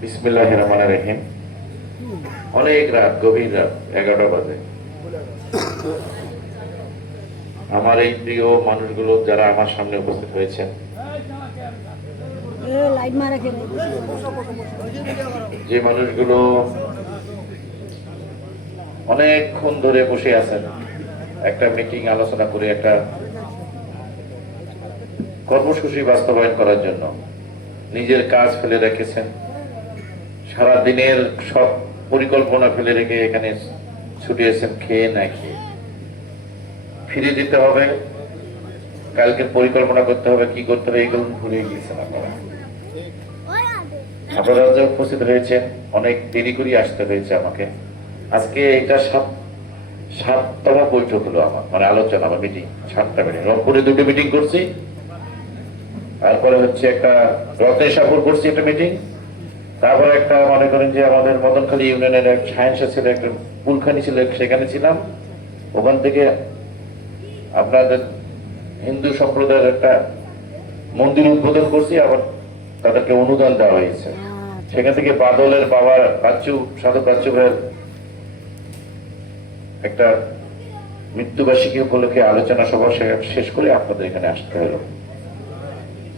বিসমিল্লাহ রহমান রহিম। অনেক রাত গভীর রাত এগারোটা বাজে। আমার এই প্রিয় মানুষগুলো যারা আমার সামনে উপস্থিত হয়েছেন যে মানুষগুলো অনেকক্ষণ ধরে বসে আছেন একটা মিটিং আলোচনা করে একটা কর্মসূচি বাস্তবায়ন করার জন্য। নিজের কাজ ফেলে রেখেছেন। সারা দিনের সব পরিকল্পনা ফেলে রেখে এখানে ছুটিয়েছেন খেয়ে না খেয়ে। ফিরে দিতে হবে, কালকে পরিকল্পনা করতে হবে, কি করতে হবে, এগুলো ভুলে গিয়েছেন আপনারা। আপনারা যে উপস্থিত হয়েছেন অনেক দেরি করে আসতে হয়েছে আমাকে। আজকে এটা সাত, সাততম বৈঠক হলো আমার মানে আলোচনা আমার মিটিং সাতটা মিটিং রংপুরে দুটো মিটিং করছি, তারপরে হচ্ছে একটা রত্নেশাপুর করছি একটা মিটিং তারপরে একটা মনে করেন যে আমাদের মদনখালী ইউনিয়নের এক সায়েন্স ছিল একটা পুলখানি ছিল সেখানে ছিলাম। ওখান থেকে আপনাদের হিন্দু সম্প্রদায়ের একটা মন্দির উদ্বোধন করছি আবার তাদেরকে অনুদান দেওয়া হয়েছে। সেখান থেকে বাদলের বাবার বাচ্চু সাধু বাচ্চু ভাইয়ের একটা মৃত্যুবার্ষিকী উপলক্ষে আলোচনা সভা শেষ করে আপনাদের এখানে আসতে হলো।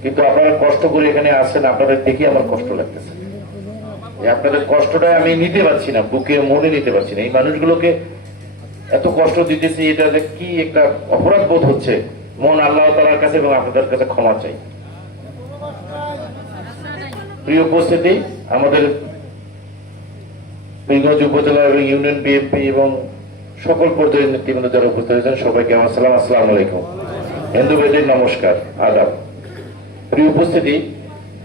কিন্তু আপনারা কষ্ট করে এখানে আসেন আপনাদের দেখে আমার কষ্ট লাগতেছে। আপনাদের কষ্টটা আমি নিতে পারছি না, বুকে মনে নিতে পারছি না। এই মানুষগুলোকে এত কষ্ট দিতেছি, এটা যে কি একটা অপরাধ বোধ হচ্ছে। মন আল্লাহ তালার কাছে এবং আপনাদের কাছে ক্ষমা চাই। প্রিয় উপস্থিতি, আমাদের পীরগঞ্জ উপজেলা এবং ইউনিয়ন বিএনপি এবং সকল পর্যায়ের নেতৃবৃন্দ যারা উপস্থিত হয়েছেন, সবাইকে আমার সালাম, আসসালাম আলাইকুম। হিন্দু বেদের নমস্কার, আদাব। প্রিয় উপস্থিতি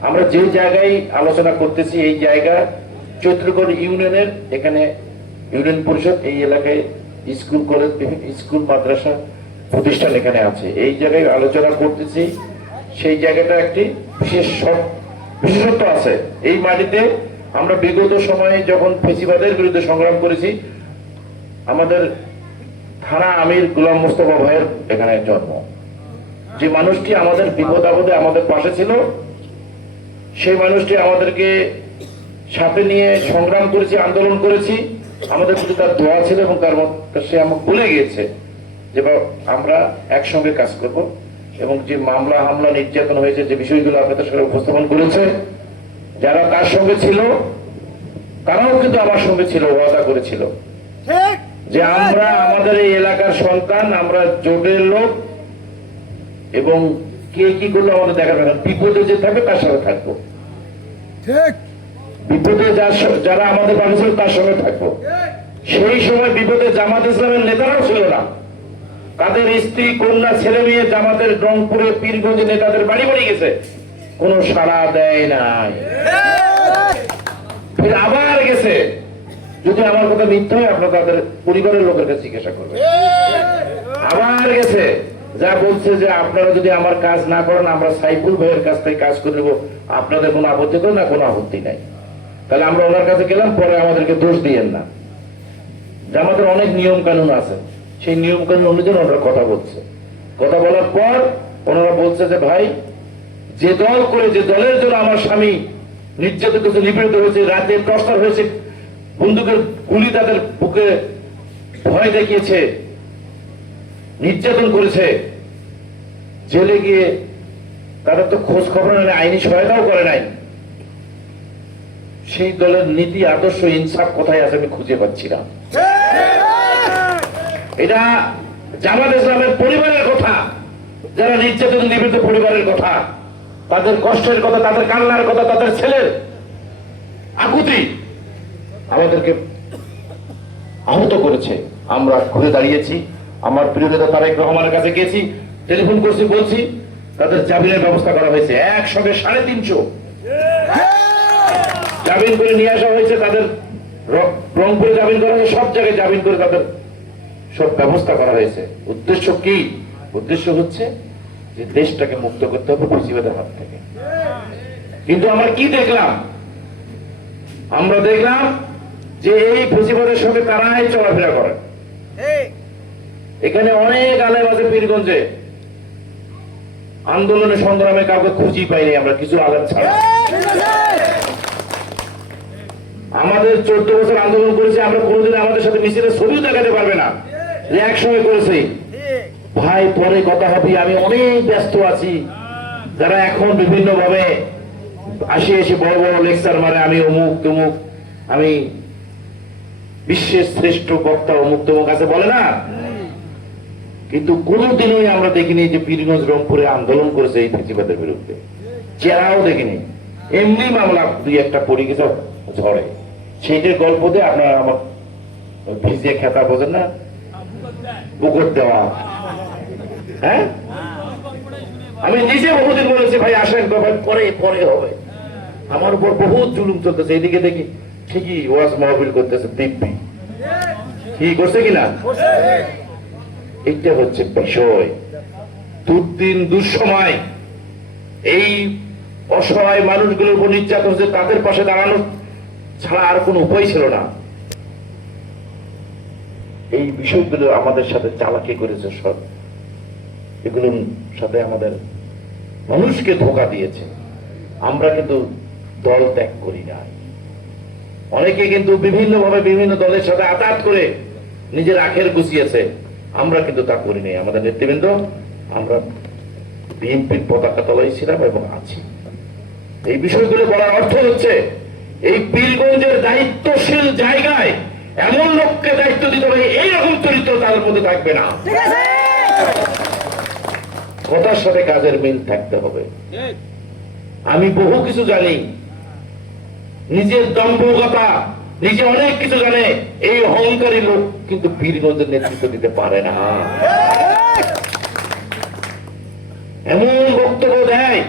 আমরা যে জায়গায় আলোচনা করতেছি, এই জায়গা চৈত্রগড় ইউনিয়নের, এখানে ইউনিয়ন পরিষদ, এই এলাকায় স্কুল, কলেজ স্কুল, মাদ্রাসা প্রতিষ্ঠান এখানে আছে। এই জায়গায় আলোচনা করতেছি। সেই জায়গাটা একটি বিশেষ বিশেষত্ব আছে। এই মাটিতে আমরা বিগত সময়ে যখন ফেসিবাদের বিরুদ্ধে সংগ্রাম করেছি, আমাদের থানা আমির গুলাম মোস্তফা ভাইয়ের এখানে জন্ম। যে মানুষটি আমাদের বিপদ আপদে আমাদের পাশে ছিল সেই মানুষটি আমাদেরকে সাথে নিয়ে সংগ্রাম করেছি আন্দোলন করেছি। আমাদের প্রতি তার দোয়া ছিল এবং তার সে আমাকে ভুলে গিয়েছে যে আমরা একসঙ্গে কাজ করব এবং যে মামলা হামলা নির্যাতন হয়েছে যে বিষয়গুলো আপনাদের সাথে উপস্থাপন করেছে যারা তার সঙ্গে ছিল তারাও কিন্তু আমার সঙ্গে ছিল ওয়াদা করেছিল। যে আমরা আমাদের এই এলাকার সন্তান আমরা জোটের লোক এবং কে কি করল আমাদের দেখার বিপদে যে থাকবে তার সাথে থাকব। ঠিক। বিপদে যারা আমাদের ছিল তার সঙ্গে থাকব। সেই সময় বিপদে জামাত ইসলামের নেতারাও ছিল না। তাদের স্ত্রী কন্যা ছেলে মেয়ে জামাতের রংপুরে পীরগঞ্জে নেতাদের বাড়ি বাড়ি গেছে। কোনো সাড়া দেয় নাই। আবার গেছে। যদি আমার কথা মিথ্যা হয় আপনার তাদের পরিবারের লোকের কাছে জিজ্ঞাসা করবেন। আবার গেছে। যা বলছে যে আপনারা যদি আমার কাজ না করেন, আমরা সাইফুল ভাইয়ের কাছ থেকে কাজ করে নেব। আপনাদের কোনো আপত্তি করে না, কোনো আপত্তি নাই। তাহলে আমরা ওনার কাছে গেলাম, পরে আমাদেরকে দোষ দিয়েন না। আমাদের অনেক নিয়ম কানুন আছে। সেই নিয়ম কানুন অনুযায়ী ওনারা কথা বলছে। কথা বলার পর ওনারা বলছে যে, ভাই, যে দল করে যে দলের জন্য আমার স্বামী নির্যাতিত হয়েছে, নিপীড়িত হয়েছে, রাতে টর্চার হয়েছে, বন্দুকের গুলি তাদের বুকে ভয় দেখিয়েছে নির্যাতন করেছে। জেলে গিয়ে তাদের তো খোঁজ খবর নেই, আইনি সহায়তাও করে নাই। সেই দলের নীতি, আদর্শ, ইনসাফ কোথায় আছে আমি খুঁজে পাচ্ছি না। এটা জামাত ইসলামের পরিবারের কথা। যারা নির্যাতন নিবেদিত পরিবারের কথা, তাদের কষ্টের কথা, তাদের কান্নার কথা, তাদের ছেলের আকুতি আমাদেরকে আহত করেছে। আমরা ঘুরে দাঁড়িয়েছি। আমার প্রিয় নেতা তারেক রহমানের কাছে গেছি, টেলিফোন করছি, বলছি, তাদের জামিনের ব্যবস্থা করা হয়েছে। একসঙ্গে সাড়ে তিনশো। জামিন করে নিয়ে আসা হয়েছে তাদের রংপুরে জামিন করা হয়েছে, সব জায়গায় জামিন করে তাদের সব ব্যবস্থা করা হয়েছে। উদ্দেশ্য কি? উদ্দেশ্য হচ্ছে যে দেশটাকে মুক্ত করতে হবে ফেসিবাদের হাত থেকে। কিন্তু আমরা কি দেখলাম? আমরা দেখলাম যে এই ফেসিবাদের সঙ্গে তারাই চলাফেরা করে। এখানে অনেক আলেম আছে পীরগঞ্জে। আন্দোলনে সংগ্রামে কাউকে খুঁজি পাইনি আমরা, কিছু আলেম ছাড়া। আমাদের চোদ্দ বছর আন্দোলন করেছে, আমরা কোনোদিন আমাদের সাথে মিছিলে ছবিও দেখাতে পারবে না। একসঙ্গে করেছি। ভাই, পরে কথা হবে, আমি অনেক ব্যস্ত আছি। যারা এখন বিভিন্ন ভাবে আসি এসে বড় বড় লেকচার মারে, আমি অমুক, তমুক, আমি বিশ্বের শ্রেষ্ঠ বক্তা অমুক, তমুক আছে, বলে না? কিন্তু কোনোদিনই আমরা দেখিনি যে পীরগঞ্জ রংপুরে আন্দোলন করেছে এই ফেসিবাদের বিরুদ্ধে। চেহারাও দেখিনি। এমনি মামলা দুই একটা পড়ে গেছে, ঝড়ে। সেইটার গল্প দিয়ে আপনারা আমার ভিজিয়ে খেতা বোঝেন না? পুকুর দেওয়া। হ্যাঁ? আমি নিজে বহুদিন বলেছি, ভাই, আসেন তো, ভাই, পরে পরে হবে। আমার উপর বহুত জুলুম চলতেছে, এদিকে দেখি ঠিকই ওয়াজ মাহফিল করতেছে দিব্যি। কি করছে কিনা? এইটা হচ্ছে বিষয়। দুর্দিন, দুঃসময় এই অসহায় মানুষগুলোর উপর নির্যাতন হচ্ছে, তাদের পাশে দাঁড়ানো ছাড়া আর কোনো উপায় ছিল না। এই বিষয়গুলো আমাদের সাথে চালাকি করেছে সব। এগুলোর সাথে আমাদের মানুষকে ধোকা দিয়েছে। আমরা কিন্তু দল ত্যাগ করি না। অনেকে কিন্তু বিভিন্ন ভাবে বিভিন্ন দলের সাথে আঘাত করে নিজের আখের গুছিয়েছে। আমরা কিন্তু তা করি নাই আমাদের নেতৃবৃন্দ আমরা বিএনপির পতাকা তলাই ছিলাম এবং আছি। এই বিষয়গুলো বলার অর্থ হচ্ছে এই পীরগঞ্জের দায়িত্বশীল জায়গায় এমন লোককে দায়িত্ব দিতে হবে এইরকম চরিত্র তাদের মধ্যে থাকবে না। কথার সাথে কাজের মিল থাকতে হবে। আমি বহু কিছু জানি। নিজের দম্ভগতা নিজে অনেক কিছু জানে। এই অহংকারী লোক কিন্তু পীরগঞ্জের নেতৃত্ব দিতে পারে না। এমন বক্তব্য দেয়,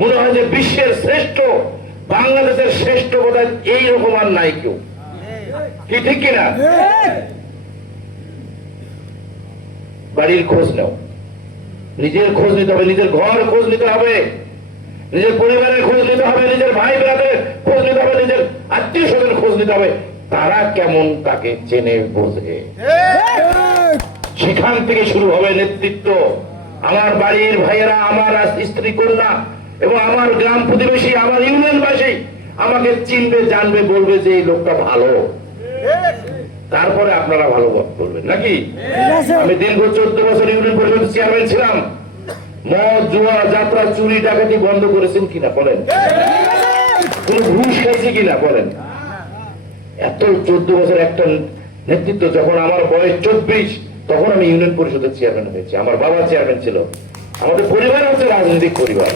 মনে হয় যে বিশ্বের শ্রেষ্ঠ, বাংলাদেশের শ্রেষ্ঠ বোধ এইরকম আর নাই কেউ। কি ঠিক কিনা বাড়ির খোঁজ নাও। নিজের খোঁজ নিতে হবে, নিজের ঘর খোঁজ নিতে হবে। নিজের পরিবারের খোঁজ নিতে হবে নিজের ভাই বোনের খোঁজ নিতে হবে নিজের আত্মীয় স্বজনের খোঁজ নিতে হবে। তারা কেমন তাকে চেনে বোঝে। সেখান থেকে শুরু হবে নেতৃত্ব। আমার বাড়ির ভাইয়েরা আমার স্ত্রী কন্যা এবং আমার গ্রাম প্রতিবেশী আমার ইউনিয়নবাসী আমাকে চিনবে জানবে বলবে যে এই লোকটা ভালো। তারপরে আপনারা ভালো করবেন নাকি? আমি দীর্ঘ চোদ্দ বছর ইউনিয়ন পরিষদের চেয়ারম্যান ছিলাম। মদ জুয়া যাত্রা চুরি ডাকাতি বন্ধ করেছেন কিনা বলেন? কোন ঘুষ খাইছি কিনা বলেন? এত চোদ্দ বছর একটা নেতৃত্ব যখন আমার বয়স চব্বিশ তখন আমি ইউনিয়ন পরিষদের চেয়ারম্যান হয়েছি। আমার বাবা চেয়ারম্যান ছিল। আমাদের পরিবার হচ্ছে রাজনৈতিক পরিবার।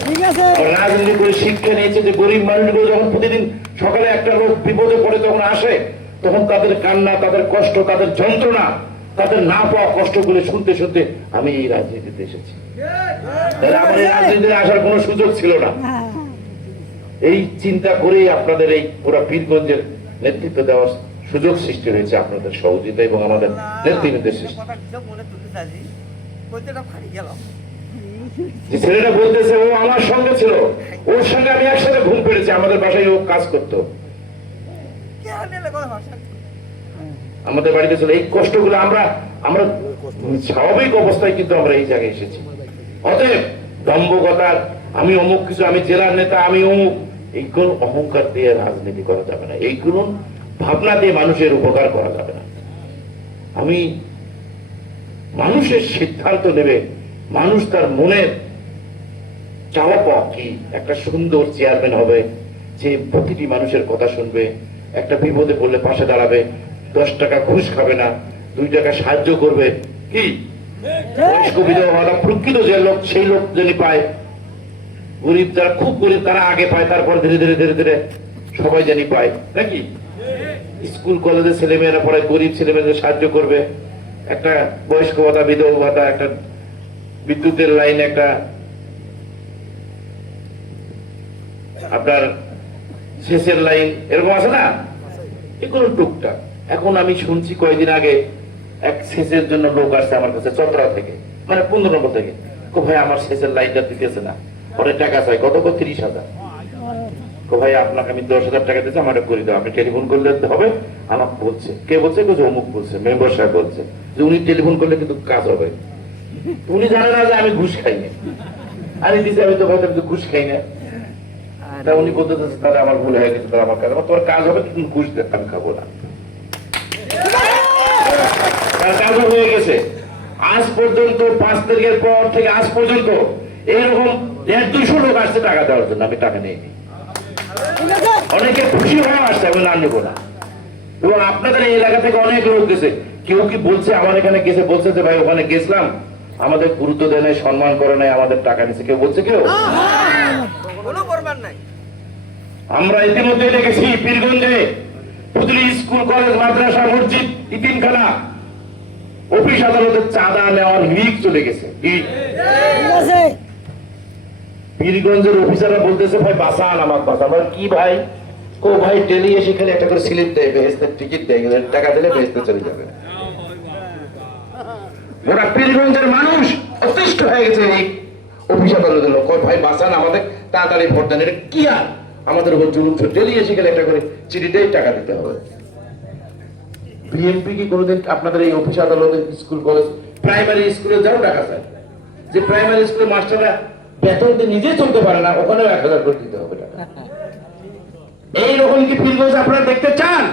রাজনীতি করে শিক্ষা নিয়েছে যে গরিব মানুষগুলো যখন প্রতিদিন সকালে একটা লোক বিপদে পড়ে তখন আসে তখন তাদের কান্না তাদের কষ্ট তাদের যন্ত্রণা তাদের না পাওয়া কষ্টগুলো শুনতে শুনতে আমি এই রাজনীতিতে এসেছি। আমার এই রাজনীতিতে আসার কোনো সুযোগ ছিল না। এই চিন্তা করেই আপনাদের এই পুরা পীরগঞ্জের নেতৃত্ব দেওয়ার সুযোগ সৃষ্টি হয়েছে আপনাদের সহযোগিতা এবং আমাদের নেতৃত্বের সৃষ্টি। যে ছেলেটা বলতেছে, ও আমার সঙ্গে ছিল। ওর সঙ্গে আমি একসাথে ঘুম পেড়েছি, আমাদের বাসায় ও কাজ করতো। আমাদের বাড়িতে ছিল এই কষ্টগুলো আমরা আমরা স্বাভাবিক অবস্থায় কিন্তু আমরা এই জায়গায় এসেছি। অতএব দম্ভকতার আমি অমুক কিছু, আমি জেলার নেতা, আমি অমুক, এইগুলো অহংকার দিয়ে রাজনীতি করা যাবে না। এইগুলো ভাবনা দিয়ে মানুষের উপকার করা যাবে না। আমি মানুষের সিদ্ধান্ত নেবে, মানুষ তার মনের চাওয়া পাওয়া কি? একটা সুন্দর চেয়ারম্যান হবে, যে প্রতিটি মানুষের কথা শুনবে, একটা বিপদে পড়লে পাশে দাঁড়াবে দশ টাকা ঘুষ খাবে না, দুই টাকা সাহায্য করবে। কি? বয়স্ক বিধবা প্রকৃত যে লোক, সেই লোক যিনি পায়, গরিব যারা খুব গরিব, তারা আগে পায়, তারপর ধীরে ধীরে ধীরে ধীরে সবাই জানি পায়। নাকি? স্কুল, কলেজের ছেলেমেয়েরা পড়ে গরিব সাহায্য করবে। একটা বয়স্ক ভাতা, বিধবা ভাতা, একটা বিদ্যুতের লাইন একটা আপনার শেষের লাইন, এরকম আছে না? এগুলো টুকটাক। এখন আমি শুনছি কয়েকদিন আগে এক সেচের জন্য লোক আসছে আমার কাছে চতরা থেকে মানে পনেরো নম্বর থেকে। কো ভাই আমার সেচের লাইনটা দিতেছে না পরে টাকা চাই কত কত তিরিশ হাজার। ভাই আপনাকে আমি দশ হাজার টাকা দিচ্ছি আমার করে দাও আপনি টেলিফোন করলে হবে। আমাকে বলছে কে বলছে? কেউ অমুক বলছে মেম্বার সাহেব বলছে যে উনি টেলিফোন করলে কিন্তু কাজ হবে। উনি জানে না যে আমি ঘুষ খাই না। আমি দিচ্ছি আমি তো আমি তো ঘুষ খাই না। তা উনি বলতে তাহলে আমার ভুল হয়ে গেছে তাহলে আমার কাজ তোমার কাজ হবে কিন্তু ঘুষ আমি খাব না। তার হয়ে গেছে। আজ পর্যন্ত পাঁচ তারিখের পর থেকে আজ পর্যন্ত এইরকম দেড় দুশো লোক আসছে টাকা দেওয়ার জন্য আমি টাকা নিয়ে অনেকে খুশি হয়ে আসছে আমি না নেব না। এবং আপনাদের এই এলাকা থেকে অনেক লোক গেছে। কেউ কি বলছে আমার এখানে গেছে বলছে যে ভাই ওখানে গেছিলাম। আমাদের গুরুত্ব দেয় নাই সম্মান করে নাই আমাদের টাকা নিছে। কেউ বলছে কেউ? আমরা ইতিমধ্যে দেখেছি পীরগঞ্জে প্রতিটি স্কুল কলেজ মাদ্রাসা মসজিদ ইতিমখানা অফিস আদালতের চাঁদা নেওয়ার লিক চলে গেছে। পীরগঞ্জের অফিসাররা বলতেছে ভাই বাঁচান আমার বাঁচান। ভাই কি ভাই? কো ভাই ডেলি এসে খালি একটা করে স্লিপ দেয় বেহেস্তের টিকিট দেয় টাকা দিলে বেহেস্তে চলে যাবে। ওরা পীরগঞ্জের মানুষ অতিষ্ঠ হয়ে গেছে এই অফিস আদালতের লোক। ভাই বাঁচান আমাদের তাড়াতাড়ি ভোট দেন এটা কি আর? আমাদের উপর জুলুম ডেলি এসে গেলে একটা করে চিঠি দিয়ে টাকা দিতে হবে। বিএনপি কি কোনোদিন আপনাদের এই অফিস আদালতে স্কুল কলেজ প্রাইমারি স্কুলে যাও টাকা চায় যে প্রাইমারি স্কুলে মাস্টাররা বেতন দিয়ে নিজে চলতে পারে না ওখানেও এক হাজার করে দিতে হবে টাকা। এইরকম কি পীরগঞ্জ আপনারা দেখতে চান?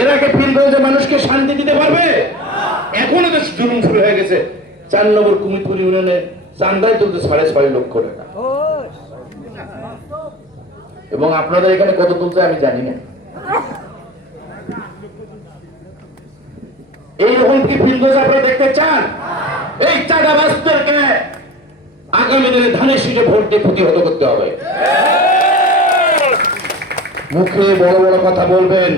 এরা কি পীরগঞ্জে মানুষকে শান্তি দিতে পারবে? এখনও তো জুলুম শুরু হয়ে গেছে। চার নম্বর কুমিরপুর ইউনিয়নে চান্দায় তুলতে সাড়ে ছয় লক্ষ টাকা। এবং আপনাদের এখানে কত তুলছে আমি জানি না। এইরকম কি ফিল্ডোজ আপনারা দেখতে চান? এই চাঁদাবাজদেরকে আগামী দিনে ধানের শীষে ভোট দিয়ে প্রতিহত করতে হবে। মুখে বড় বড় কথা বলবেন,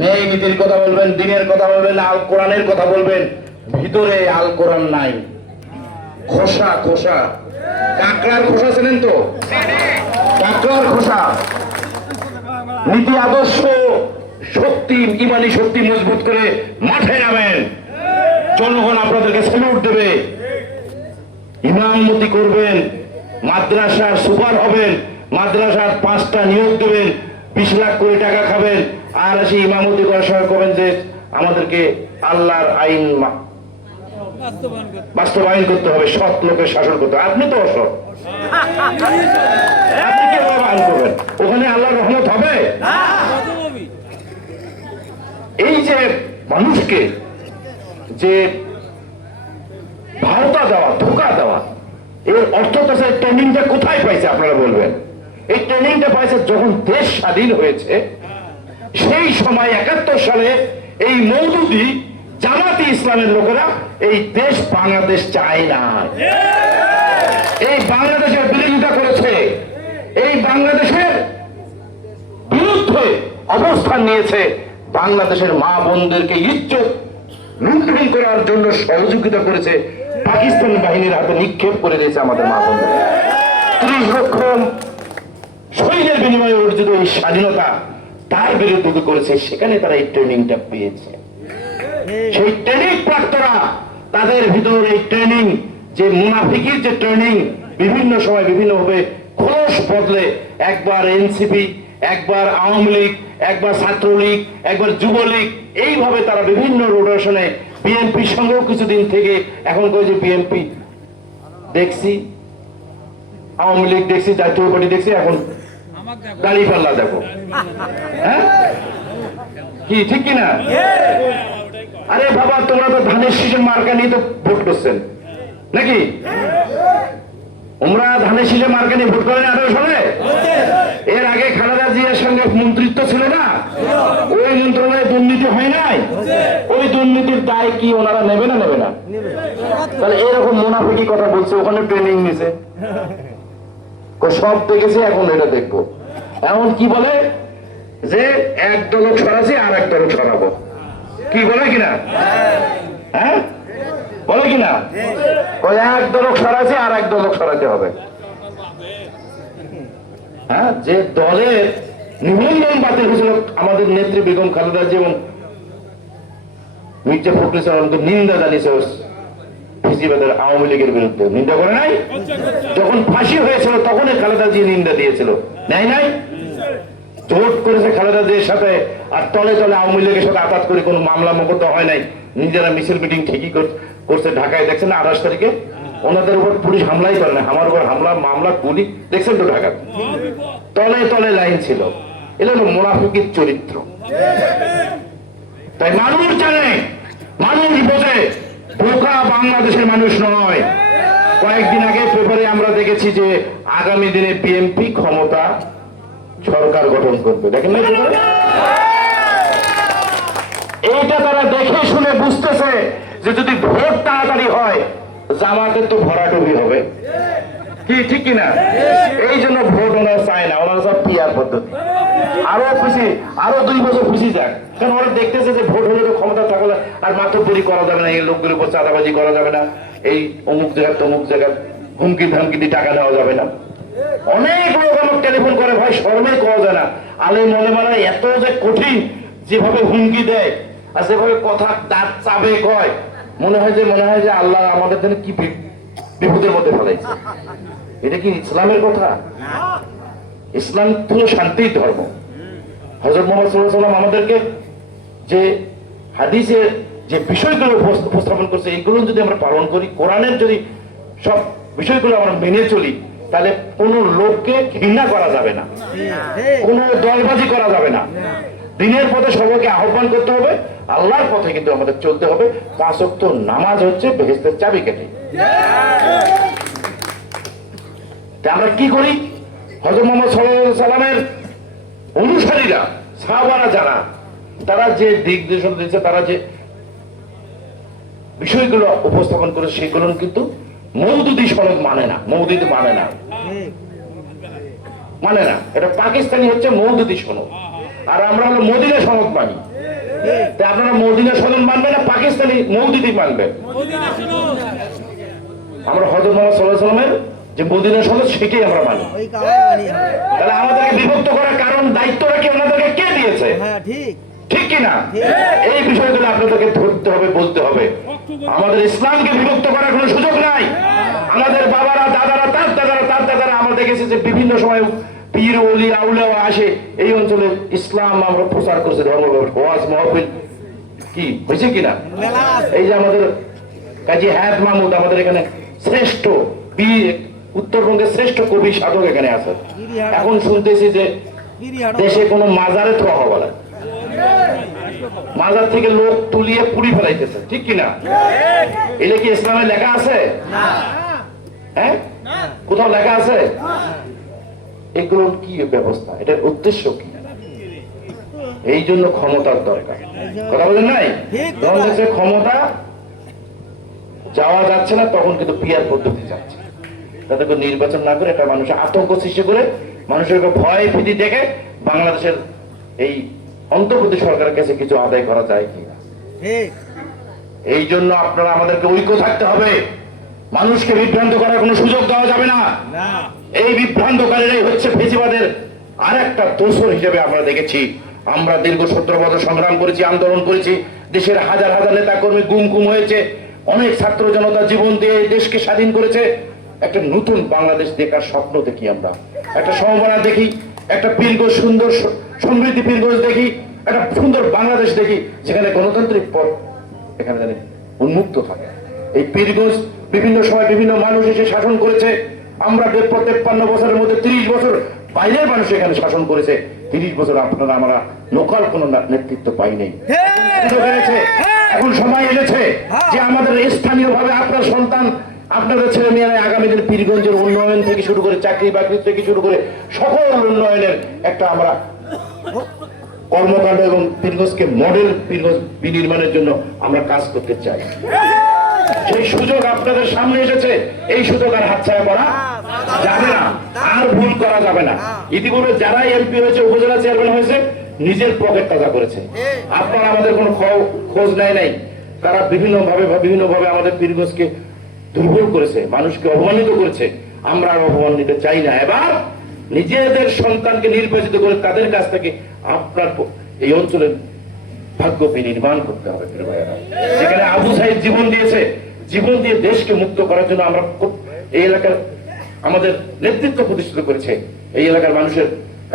নেই নীতির কথা বলবেন, দিনের কথা বলবেন, আল কোরআনের কথা বলবেন, ভিতরে আল কোরআন নাই। খোসা খোসা। কাকড়ার খোসা ছিলেন তো? কাকড়ার খোসা। নীতি আদর্শ শক্তি, ইমানি শক্তি মজবুত করে মাঠে নামেন। জনগণ আপনাদেরকে স্যালুট দেবে। ইমামতি করবেন, মাদ্রাসার সুপার হবেন, মাদ্রাসার পাঁচটা নিয়োগ দেবেন, বিশ লাখ কোটি টাকা খাবেন, আর এসে ইমামতি করার সময় করবেন যে আমাদেরকে আল্লাহর আইন বাস্তবায়ন করতে হবে, সৎ লোকের শাসন করতে হবে। আপনি তো অসৎ ওখানে আল্লাহর রহমত হবে এই যে মানুষকে যে ভাওতা দেওয়া, ধোকা দেওয়া, এর অর্থ তো স্যার ট্রেনিংটা কোথায় পাইছে আপনারা বলবেন? এই ট্রেনিংটা পাইছে যখন দেশ স্বাধীন হয়েছে, সেই সময় একাত্তর সালে এই মৌদুদি জামাতি ইসলামের লোকেরা এই দেশ বাংলাদেশ চায় না। এই বাংলাদেশের বিরোধিতা করেছে। এই বাংলাদেশের বিরুদ্ধে অবস্থান নিয়েছে। বাংলাদেশের মা বোনদেরকে ইজ্জত লুণ্ঠন করার জন্য সহযোগিতা করেছে, পাকিস্তান বাহিনীর হাতে নিক্ষেপ করে দিয়েছে আমাদের মা বোনদের। ত্রিশ লক্ষ শহীদের বিনিময়ে অর্জিত এই স্বাধীনতা তার বিরুদ্ধে করেছে, সেখানে তারা এই ট্রেনিংটা পেয়েছে। সেই ট্রেনিং প্রাপ্তরা, তাদের ভিতর এই ট্রেনিং, যে মুনাফিকির যে ট্রেনিং, বিভিন্ন সময় বিভিন্ন ভাবে খোলস বদলে একবার এনসিপি, একবার আওয়ামী লীগ একবার ছাত্রলীগ, একবার যুবলীগ, এইভাবে তারা বিভিন্ন রোটেশনে বিএনপির সঙ্গেও কিছুদিন থেকে এখন যে বিএনপি দেখছি, আওয়ামী লীগ দেখছি, জাতীয় পার্টি দেখছি, এখন দাড়ি পাল্লা দেখো। হ্যাঁ? কি, ঠিক কিনা আরে বাবা, তোমরা তো ধানের শীষের মার্কা নিয়ে তো ভোট করছেন। নাকি? তোমরা ধানের শীষের মার্কা নিয়ে ভোট করেন আঠারো সালে এর আগে খালেদা জিয়ার সঙ্গে মন্ত্রিত্ব ছিল না? ওই মন্ত্রণালয়ে দুর্নীতি হয় নাই? ওই দুর্নীতির দায় কি ওনারা নেবে না নেবে না? তাহলে এরকম মুনাফিকি কথা বলছে, ওখানে ট্রেনিং নিছে। সব দেখেছি, এখন এটা দেখব। এমন কি বলে? যে এক দলক সরাছি আর এক দলক সরাবো। কি বলে কিনা? হ্যাঁ? বলে কিনা? ওই এক দলক সরাছে আর এক দলক সরাতে হবে। হ্যাঁ যে দলের নিবন্ধন বাতিল হয়েছিল, আমাদের নেত্রী বেগম খালেদা এবং মির্জা ফখরুল ইসলাম তো নিন্দা জানিয়েছে ফেসিবাদের আওয়ামী লীগের বিরুদ্ধে। নিন্দা করে নাই? যখন ফাঁসি হয়েছিল, তখনই খালেদা জি নিন্দা দিয়েছিল। নাই নাই? জোট করেছে খালেদা জির সাথে, আর তলে তলে আওয়ামী লীগের সাথে আঘাত করে কোনো মামলা মোকদ্দমা হয় নাই। নিজেরা মিছিল মিটিং ঠিকই কর- করছে ঢাকায়, দেখছেন না আঠাশ তারিখে? ওনাদের উপর পুলিশ হামলাই করে না, আমার উপর হামলা, মামলা, গুলি, দেখছেন তো ঢাকা তলে তলে লাইন ছিল। এটা হলো মোনাফিকের চরিত্র। তাই মানুষ জানে, মানুষ বোঝে, বোকা বাংলাদেশের মানুষ নয়। কয়েকদিন আগে পেপারে আমরা দেখেছি যে আগামী দিনে বিএনপি ক্ষমতা সরকার গঠন করবে। দেখেন এইটা তারা দেখে শুনে বুঝতেছে যে যদি ভোট তাড়াতাড়ি হয় জামাতের তো ভরাডুবি হবে। কি ঠিক কিনা এই জন্য ভোট ওনারা চায় না ওনারা সব পিয়ার পদ্ধতি। আরও খুশি আরও দুই বছর খুশি যাক। কারণ ওরা দেখতেছে যে ভোট হলে তো ক্ষমতা থাকলে আর মাতব্বরি করা যাবে না এই লোকগুলোর উপর চাঁদাবাজি করা যাবে না এই অমুক জায়গা তমুক জায়গা হুমকি ধামকি দিয়ে টাকা দেওয়া যাবে না। অনেক লোক আমাকে টেলিফোন করে ভাই শর্মে কওয়া যায় না। আলে মনে মানে এত যে কঠিন যেভাবে হুমকি দেয় আর যেভাবে কথা দাঁত চাবে কয় মনে হয় যে, মনে হয় যে আল্লাহ আমাদের জন্য কি বিপদের মধ্যে ফেলাইছে। এটা কি ইসলামের কথা? ইসলাম হলো শান্তির ধর্ম। হজরত মোহাম্মদ সাল্লাম আমাদেরকে যে হাদিসে যে বিষয়গুলো উপস্থাপন করছে এইগুলো যদি আমরা পালন করি, কোরআনের যদি সব বিষয়গুলো আমরা মেনে চলি, তাহলে কোনো লোককে ঘৃণা করা যাবে না। কোনো দলবাজি করা যাবে না। দিনের পথে সবাইকে আহ্বান করতে হবে আল্লাহর পথে কিন্তু আমাদের চলতে হবে। পাঁচ ওয়াক্ত নামাজ হচ্ছে বেহেস্তের চাবি কেটে। আমরা কি করি? হজরত মোহাম্মদ সাল্লামের অনুসারীরা, সাহাবারা যারা, তারা যে দিক নির্দেশনা দিচ্ছে তারা যে বিষয়গুলো উপস্থাপন করে, সেগুলো কিন্তু মৌদুদি সনদ মানে না, মৌদুদি মানে না। মানে না, এটা পাকিস্তানি হচ্ছে মৌদুদি সনদ। আর আমরা হলো মদিনা সনদ মানি। আপনারা মদিনা সনদ মানবেন না পাকিস্তানি মৌদুদি মানবেন আমরা হজরত মোহাম্মদ সাল্লাহ সাল্লামের যে মদিনা সনদ সেটাই আমরা মানি। তাহলে আমাদেরকে বিভক্ত করার কারণ দায়িত্বটা কি ওনাদেরকে কে দিয়েছে? হ্যাঁ ঠিক। ঠিক কিনা এই বিষয়গুলো আপনাদেরকে ধরতে হবে বলতে হবে। আমাদের ইসলামকে বিভক্ত করার কোনো সুযোগ নাই। আমাদের বাবারা দাদারা তার দাদারা তার দাদারা আমরা দেখেছি যে বিভিন্ন সময় পীর ওলি আউলাও আসে এই অঞ্চলে ইসলাম আমরা প্রচার করছে ধর্ম ওয়াজ মহফিল কি? হয়েছে কিনা এই যে আমাদের কাজী হায়াত মাহমুদ আমাদের এখানে শ্রেষ্ঠ উত্তরবঙ্গের শ্রেষ্ঠ কবি সাধক এখানে আছে এখন শুনতেছি যে দেশে কোনো মাজারে তো হবে না। মাজার থেকে লোক তুলিয়ে পুড়ি ফেলাইতেছে ঠিক কিনা এটা কি ইসলামে লেখা আছে? হ্যাঁ? কোথাও লেখা আছে? এগুলো কি ব্যবস্থা? এটার উদ্দেশ্য কি? এই জন্য ক্ষমতার দরকার। কথা বলেন নাই? যখন ক্ষমতা যাওয়া যাচ্ছে না, তখন কিন্তু পিয়ার পদ্ধতি যাচ্ছে। তাতে নির্বাচন না করে একটা মানুষের আতঙ্ক সৃষ্টি করে, মানুষের ভয় ভীতি দেখে বাংলাদেশের এই অন্তর্বর্তী সরকারের কাছে কিছু আদায় করা যায় কিনা এই জন্য আপনারা আমাদেরকে ঐক্য থাকতে হবে। মানুষকে বিভ্রান্ত করার কোনো সুযোগ দেওয়া যাবে না। এই বিভ্রান্তকারীরাই হচ্ছে ফেসিবাদের আর একটা দোষর হিসেবে আমরা দেখেছি। আমরা দীর্ঘ সতেরো বছর সংগ্রাম করেছি, আন্দোলন করেছি, দেশের হাজার হাজার নেতা কর্মী গুম গুম হয়েছে, অনেক ছাত্র জনতা জীবন দিয়ে দেশকে স্বাধীন করেছে। একটা নতুন বাংলাদেশ দেখার স্বপ্ন দেখি আমরা। একটা সম্ভাবনা দেখি, একটা পীরগোজ সুন্দর সমৃদ্ধি পীরগোজ দেখি, একটা সুন্দর বাংলাদেশ দেখি যেখানে গণতান্ত্রিক পথ এখানে উন্মুক্ত থাকে। এই পীরগঞ্জ বিভিন্ন সময় বিভিন্ন মানুষ এসে শাসন করেছে আমরা দেড় তেপ্পান্ন বছরের মধ্যে তিরিশ বছর বাইরের মানুষ এখানে শাসন করেছে তিরিশ বছর আপনারা আমরা লোকাল কোন নেতৃত্ব পাই নাই এখন সময় এসেছে যে আমাদের স্থানীয় ভাবে আপনার সন্তান আপনাদের ছেলে মেয়েরা আগামী দিন পীরগঞ্জের উন্নয়ন থেকে শুরু করে চাকরি বাকরি থেকে শুরু করে সকল উন্নয়নের একটা আমরা কর্মকাণ্ড এবং পীরগঞ্জকে মডেল পীরগঞ্জ বিনির্মাণের জন্য আমরা কাজ করতে চাই। সেই সুযোগ আপনাদের সামনে এসেছে। এই সুযোগ আর হাতছাড়া করা যাবে না। আর ভুল করা যাবে না। ইতিপূর্বে যারা এমপি হয়েছে, উপজেলা চেয়ারম্যান হয়েছে, নিজের পকেট তাজা করেছে। আপনারা আমাদের কোনো খোঁজ নেয় নাই। তারা বিভিন্ন ভাবে বিভিন্ন ভাবে আমাদের পীরগঞ্জকে দুর্বল করেছে, মানুষকে অপমানিত করেছে। আমরা আর অপমান নিতে চাই না। এবার নিজেদের সন্তানকে নির্বাচিত করে তাদের কাছ থেকে আপনার এই অঞ্চলের ভাগ্য বিনির্মাণ করতে হবে। যেখানে আবু সাহিদ জীবন দিয়েছে জীবন দিয়ে দেশকে মুক্ত করার জন্য আমরা এই এলাকার আমাদের নেতৃত্ব প্রতিষ্ঠিত করেছে। এই এলাকার মানুষের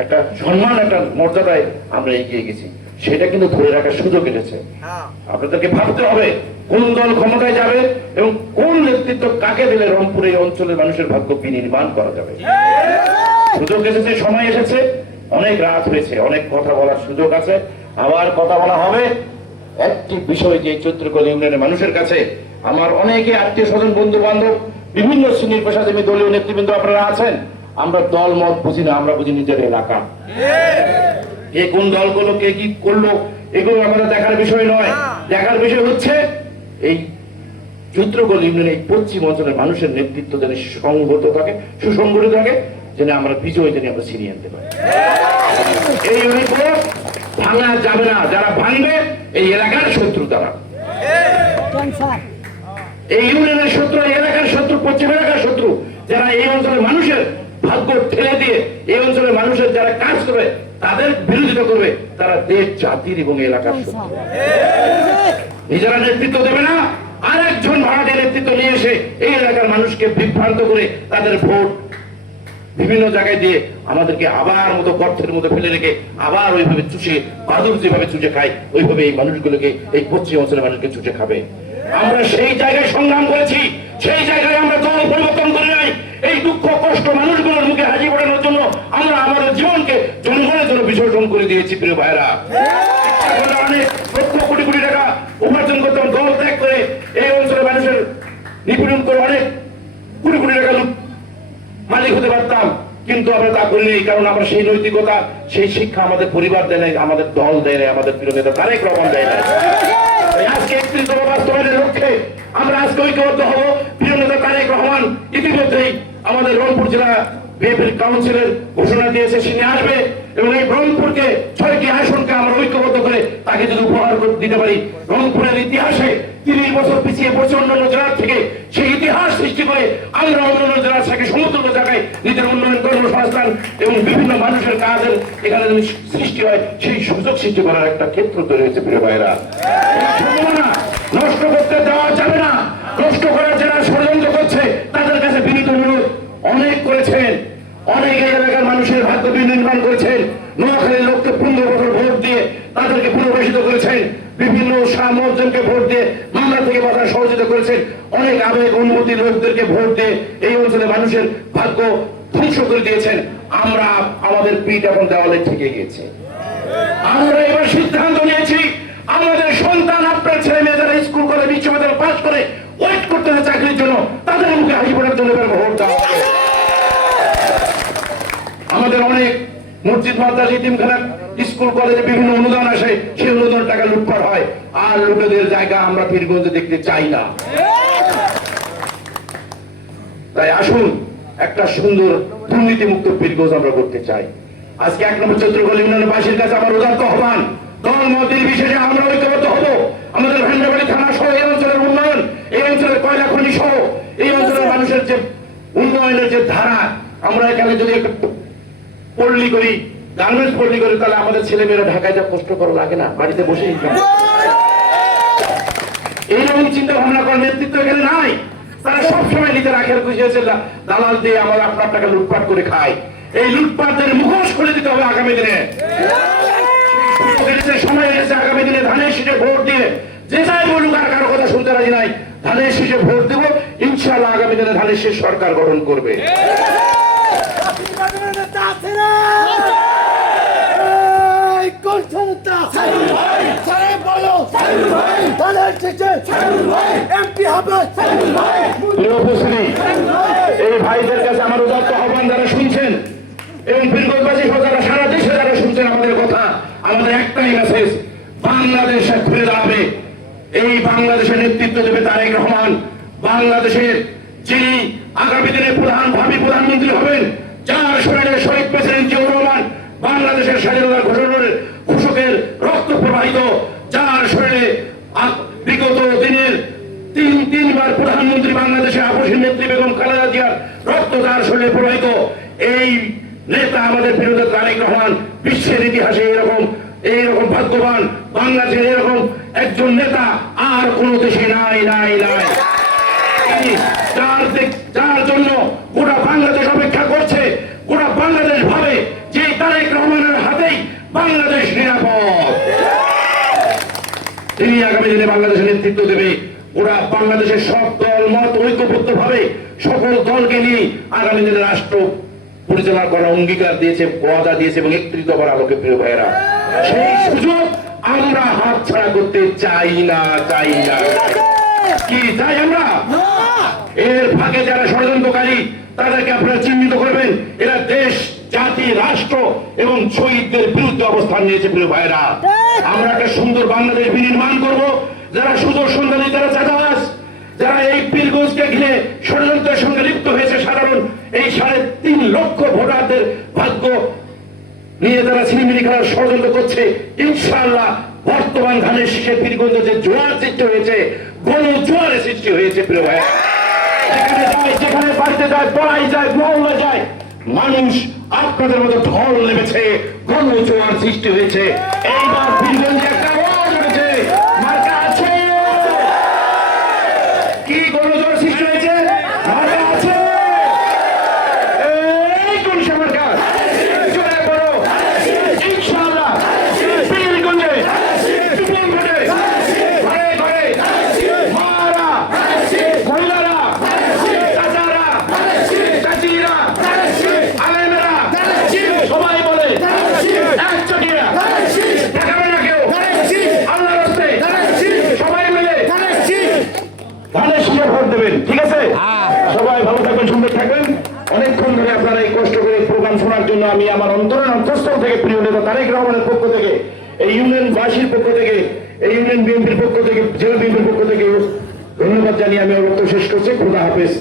একটা সম্মান একটা মর্যাদায় আমরা এগিয়ে গেছি। সেটা কিন্তু ধরে রাখার সুযোগ এসেছে হ্যাঁ। আপনাদেরকে ভাবতে হবে কোন দল ক্ষমতায় যাবে এবং কোন নেতৃত্ব কাকে দিলে রংপুর এই অঞ্চলের মানুষের ভাগ্য বিনির্মাণ করা যাবে। সুযোগ এসেছে সময় এসেছে অনেক রাত হয়েছে অনেক কথা বলার সুযোগ আছে। আবার কথা বলা হবে। একটি বিষয় যে চৈত্রকল ইউনিয়নের মানুষের কাছে আমার অনেকে আত্মীয় স্বজন বন্ধু বান্ধব বিভিন্ন শ্রেণির পেশাজীবী, দলীয় নেতৃবৃন্দ আপনারা আছেন। আমরা দল, মত বুঝি না, আমরা বুঝি নিজের এলাকা। কে কোন দলগুলো কে কি করল, এগুলো আমাদের দেখার বিষয় নয়। দেখার বিষয় হচ্ছে, এই চৈত্রগোল ইউনিয়নের এই পশ্চিম অঞ্চলের মানুষের নেতৃত্ব যেন সংগত থাকে, সুসংগঠিত থাকে, যেন আমরা বিজয় যেন আমরা ছিনিয়ে আনতে পারি। এই ঐক্য ভাঙা যাবে না। যারা ভাঙবে এই এলাকার শত্রু তারা। এই ইউনিয়নের শত্রু এই এলাকার শত্রু পশ্চিম এলাকার শত্রু যারা এই অঞ্চলের মানুষের ভাগ্য ঠেলে দিয়ে এই অঞ্চলের মানুষের যারা কাজ করবে তাদের বিরোধিতা করবে তারা দেশ জাতির এবং এলাকার শত্রু। নিজেরা নেতৃত্ব দেবে না আর একজন ভাড়াটে নেতৃত্ব নিয়ে এসে এই এলাকার মানুষকে বিভ্রান্ত করে তাদের ভোট বিভিন্ন জায়গায় দিয়ে আমাদেরকে আবার মতো গর্তের মতো ফেলে রেখে আবার ওইভাবে চুষে, বাদুর যেভাবে চুষে খায়, ওইভাবে এই মানুষগুলোকে, এই পশ্চিম অঞ্চলের মানুষকে চুষে খাবে। আমরা সেই জায়গায় সংগ্রাম করেছি, সেই জায়গায় আমরা দল পরিবর্তন করে নাই। এই দুঃখ, কষ্ট মানুষগুলোর মুখে হাজির পড়ানোর জন্য আমরা আমাদের জীবনকে জনগণের জন্য বিসর্জন করে দিয়েছি, প্রিয় ভাইরা লক্ষ কোটি কোটি টাকা উপার্জন করতাম দল ত্যাগ করে এই অঞ্চলের মানুষের নিপীড়ন করে অনেক কোটি কোটি টাকা লুট মালিক হতে পারতাম কিন্তু আমরা তা করিনি কারণ আমরা সেই নৈতিকতা, সেই শিক্ষা আমাদের পরিবার দেয় নাই, আমাদের দল দেয় নাই, আমাদের প্রিয় নেতা তারেক রহমান দেয় নাই। আজকে একত্রিশ দফা বাস্তবায়নের লক্ষ্যে আমরা আজকে ঐক্যবদ্ধ হব। প্রিয় নেতা তারেক রহমান ইতিমধ্যেই আমাদের রংপুর জেলা বিএনপির কাউন্সিলের ঘোষণা দিয়েছে তিনি আসবে এবং এই রংপুরকে ছয়টি আসনকে আমরা ঐক্যবদ্ধ করে তাকে যদি উপহার দিতে পারি, রংপুরের ইতিহাসে তিরিশ বছর পিছিয়ে পড়ছে অন্যান্য জেলার থেকে, সেই ইতিহাস সৃষ্টি করে আমরা অন্যান্য জেলার থেকে সমতুল্য জায়গায় নিজের উন্নয়ন কর্মসংস্থান এবং বিভিন্ন মানুষের কাজের এখানে যদি সৃষ্টি হয়, সেই সুযোগ সৃষ্টি করার একটা ক্ষেত্র তৈরি হয়েছে, প্রিয় ভাইরা নষ্ট করতে দেওয়া যাবে না। নষ্ট করার যারা ষড়যন্ত্র করছে, তাদের কাছে বিনীত অনুরোধ, অনেক করেছেন। অনেক এলাকার মানুষের ভাগ্য বিনির্মাণ করেছেন। নোয়াখালীর লোককে পনেরো বছর দিয়ে তাদেরকে পুনর্বাসিত করেছেন। বিভিন্ন সামর্জনকে ভোট দিয়ে মামলা থেকে বাঁচার সহযোগিতা করেছেন। অনেক আবেগ অনুমতি লোকদেরকে ভোট দিয়ে এই অঞ্চলের মানুষের ভাগ্য ধ্বংস করে দিয়েছেন। আমরা আমাদের পিঠ এখন দেওয়ালে ঠেকে গিয়েছে। আমরা এবার সিদ্ধান্ত নিয়েছি, আমাদের সন্তান, আপনার ছেলে মেয়ে যারা স্কুল করে বিশ্ববিদ্যালয় পাস করে ওয়েট করতেছে চাকরির জন্য, তাদের মুখে হাসি জন্য এবার ভোট আমাদের অনেক মসজিদ, মাদ্রাসা, ইতিমখানা স্কুল, কলেজে বিভিন্ন অনুদান আসে, সেই অনুদান টাকা লুটপাট হয়। আর লোকেদের জায়গা আমরা পীরগঞ্জে দেখতে চাই না। তাই আসুন, একটা সুন্দর দুর্নীতি মুক্ত পীরগঞ্জ আমরা করতে চাই। আজকে এক নম্বর চৈত্রগল ইউনিয়নের বাসীর কাছে আমার উদার্ত আহ্বান। দল মতের বিশেষে আমরা ঐক্যবদ্ধ হব। আমাদের ভান্ডাবাড়ি থানা সহ এই অঞ্চলের উন্নয়ন, এই অঞ্চলের কয়লা খনি সহ এই অঞ্চলের মানুষের যে উন্নয়নের যে ধারা, আমরা এখানে যদি একটু পল্লী করি গার্মেন্টস পল্লী করি তাহলে আমাদের ছেলেমেয়েরা ঢাকায় যা কষ্ট করা লাগে না? বাড়িতে বসেই খাবে। এইরকম চিন্তা ভাবনা করার নেতৃত্ব এখানে নাই। তারা সবসময় নিজের আখের খুশি হয়েছে দালাল দিয়ে আমার আপনার টাকা লুটপাট করে খায়। এই লুটপাটের মুখোশ করে দিতে হবে আগামী দিনে। সময় এসেছে আগামী দিনে ধানের শীষে ভোট দিয়ে। যে যাই বলুক আর কারও কথা শুনতে রাজি নাই, ধানের শীষে ভোট দেব। ইনশাআল্লাহ আগামী দিনে ধানের শীষ সরকার গঠন করবে। বীরগঞ্জবাসী সহ যারা সারা দেশে যারা শুনছেন আমাদের কথা আমাদের একটাই মেসেজ বাংলাদেশ ঘুরে দাঁড়াবে এই বাংলাদেশের নেতৃত্ব দেবে তারেক রহমান বাংলাদেশের যিনি আগামী দিনে প্রধান ভাবি প্রধানমন্ত্রী হবেন যার শরীরে শহীদ প্রেসিডেন্ট জিয়াউর রহমান বাংলাদেশের স্বাধীনতা রক্ত প্রবাহিত, যার শরীরে বিগত দিনের তিন, তিনবার প্রধানমন্ত্রী বাংলাদেশের আপসী নেত্রী বেগম খালেদা জিয়ার রক্ত যার শরীরে প্রবাহিত। এই নেতা আমাদের বিরুদ্ধে তারেক রহমান, বিশ্বের ইতিহাসে এরকম এইরকম ভাগ্যবান, বাংলাদেশের এরকম একজন নেতা আর কোন দেশে নাই নাই নাই। যার যার জন্য গোটা বাংলাদেশ অপেক্ষা করছে গোটা বাংলাদেশ ভাবে যে তারেক রহমানের হাতেই বাংলাদেশ নিরাপদ তিনি বাংলাদেশের নেতৃত্ব দেবে। ওরা বাংলাদেশের সব দল মত ঐক্যবদ্ধ ভাবে সকল দলকে নিয়ে আগামী দিনে রাষ্ট্র পরিচালনা করার অঙ্গীকার দিয়েছে ওয়াদা দিয়েছে এবং একত্রিত হবার আলোকে প্রিয় ভাইয়েরা সেই সুযোগ আমরা হাত ছাড়া করতে চাই না চাই না। কি চাই আমরা? এর ফাঁকে যারা ষড়যন্ত্রকারী তাদেরকে আপনারা চিহ্নিত করবেন। এরা দেশ জাতি রাষ্ট্র এবং শহীদদের বিরুদ্ধে অবস্থান নিয়েছে প্রিয় ভাইরা আমরা একটা সুন্দর বাংলাদেশ বিনির্মাণ করব। যারা সুদর্শন দানি যারা চাঁদাবাস যারা এই পীরগঞ্জকে ঘিরে ষড়যন্ত্রের সঙ্গে লিপ্ত হয়েছে সাধারণ এই সাড়ে তিন লক্ষ ভোটারদের ভাগ্য নিয়ে তারা সিনেমিনি খেলার ষড়যন্ত্র করছে, ইনশাআল্লাহ বর্তমান ধানের শীষে পীরগঞ্জে যে জোয়ার সৃষ্টি হয়েছে, গণ জোয়ারের সৃষ্টি হয়েছে, প্রিয় ভাই। যেখানে বাড়িতে যায় পড়াই যায় মহল্লা যায়, মানুষ আপনাদের মতো ঢল নেমেছে, গণ জোয়ার সৃষ্টি হয়েছে। এইবার পীরগঞ্জে একটা আওয়াজ উঠেছে মার্কা আছে কি গণ জোয়ার সৃষ্টি হয়েছে মার্কা আছে এই কোন সরকার জোরে বলো ইনশাআল্লাহ পীরগঞ্জে সুপ্রিম কোর্টে ঘরে ঘরে মারা মহিলারা চাচারা চাচিরা আলেমেরা সবাই বলে এক চটিয়া দেখাবে না কেউ আল্লাহর হস্তে সবাই মিলে ধানের শীষে ভোট দেবেন ঠিক আছে সবাই ভালো থাকবেন সুন্দর থাকবেন অনেকক্ষণ ধরে আপনারা এই কষ্ট করে প্রোগ্রাম শোনার জন্য আমি আমার অন্তরের অন্তঃস্থল থেকে প্রিয় নেতা তারেক রহমানের পক্ষ থেকে এই ইউনিয়ন বাসীর পক্ষ থেকে এই ইউনিয়ন বিএনপির পক্ষ থেকে জেলা বিএনপির পক্ষ থেকে ধন্যবাদ জানিয়ে আমি আমার বক্তব্য শেষ করছি খুদা হাফেজ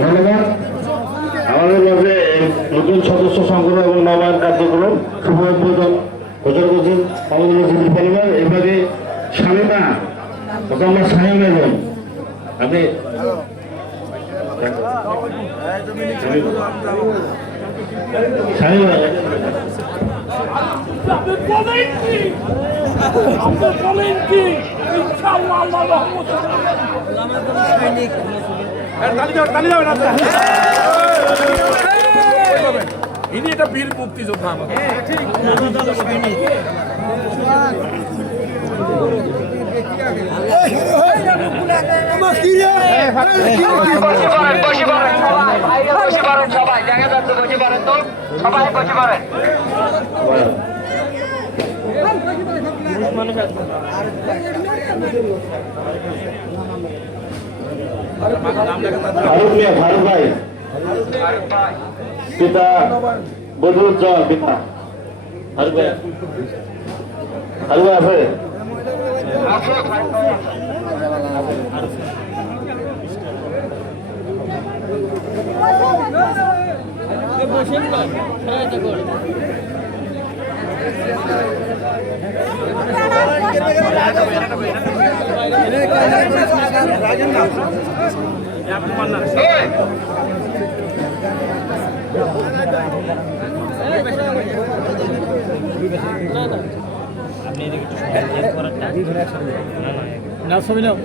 ধন্যবাদ। আমাদের মাঝে নতুন সদস্য সংগ্রহ এবং নবায়ন কার্যক্রম শুভ উদ্বোধন ঘোষণা করছেন আমাদের পরিবার এবারে স্বামীমা মোহাম্মদ সাহেব এবং আপনি সাহেব আপনি কি? আপনি বলেন কি? ইনশাআল্লাহ আল্লাহ রহমত ইনি এটা বীর মুক্তিযোদ্ধা আমাকে সবাই দেখা যাচ্ছে বসে পড়েন তো সবাই বসে পড়েন ফারুক ভাই পিতা বজরুল জন পিতা ফারুক ভাই ফারুক আপনি এদিকে একটু না ছবি নাও।